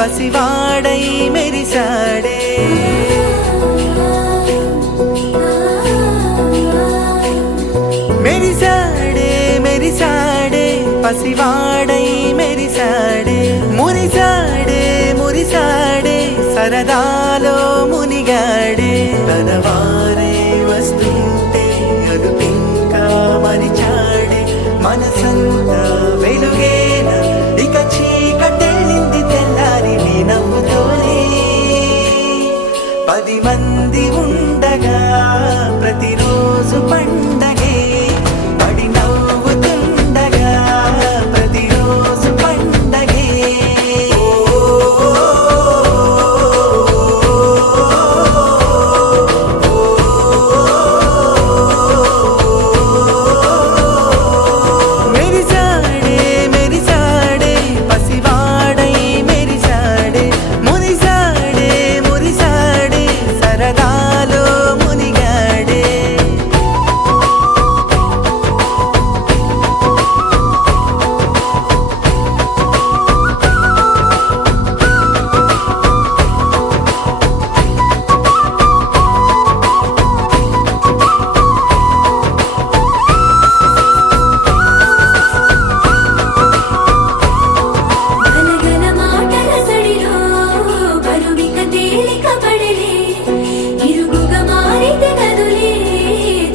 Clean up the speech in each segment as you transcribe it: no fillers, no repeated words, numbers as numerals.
పసివాడై మెరిసాడే మెరిసాడే మెరిసాడే పసివాడై మెరిసాడే మురిసాడే మురిసాడే సరదాలో మునిగాడే తనవారే వస్తుంటే అదుపింకా మరిచాడే మనసంతా వెలుగేనా ఇక చీకటెళ్ళింది తెల్లారి నీ నవ్వుతోనే 10 మంది ఉండగా ప్రతిరోజు పండగే పడి నవ్వుతుండగా ప్రతిరోజు పండగే మెరిసాడే మెరిసాడే పసివాడై మెరిసాడే మురిసాడే మురిసాడే సరదాలో మునిగాడే గలగల మాటల సడిలో బరువిక తేలిక పడలే ఇరుగుగా మారితే కదులే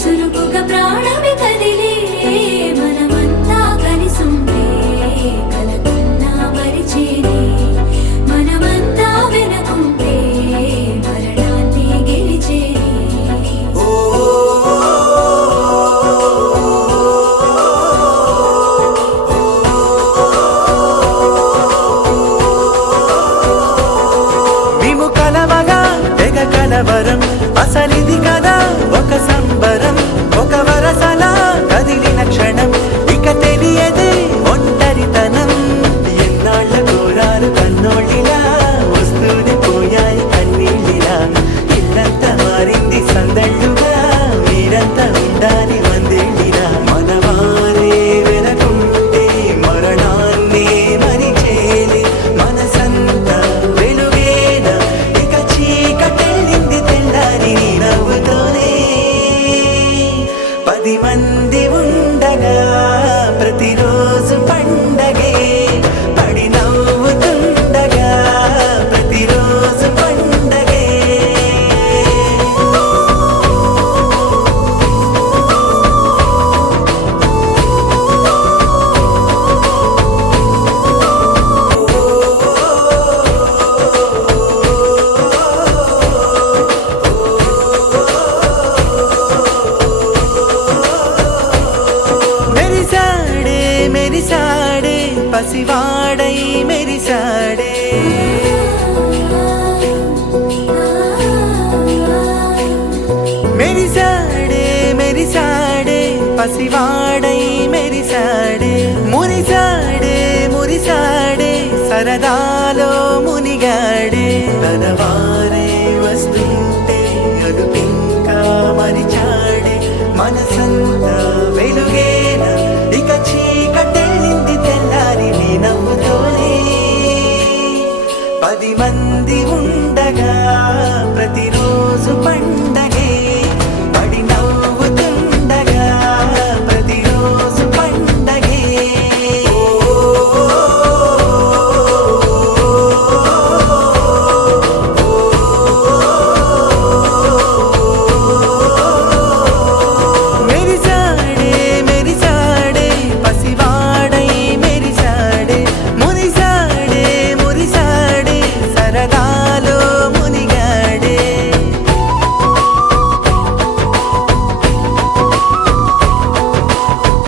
చురుకుగా ప్రాణమి కదిలే మనమంతా కలిసుంటే కలకున్నా మరిచేనే మనమంతా వెనకుంటే మరణాన్ని గెలిచేనే మేము కలవగా తెగ కలవరం అసలిది కదా ఒక సంబరం ఒక వరసలా కదిలిన క్షణం ఇక తెలియదే ఒంటరితనం ఎన్నాళ్ళ కోరాలు కన్నోళ్ళిలా వస్తూనే పోయాయి కన్నీళ్ళిలా ఇల్లంతా మారింది సందళ్ళుగా మీరంతా ఉండాలి వందేళ్ళిలా మనవారే వెనకుంటే మరణాన్నే మరిచేలే మనసంతా వెలుగేనా ఇక చీకటెళ్ళింది తెల్లారి నీ నవ్వుతోనే 10 మంది ఉండగా ప్రతిరోజు పండగే పడి నవ్వుతుండగా ప్రతిరోజు పండగే మెరిసాడే మెరిసాడే పసివాడై మెరిసాడే మెరిసాడే మెరిసాడే పసివాడై మెరిసాడే మురిసాడే మురిసాడే సరదాలో మునిగాడే తన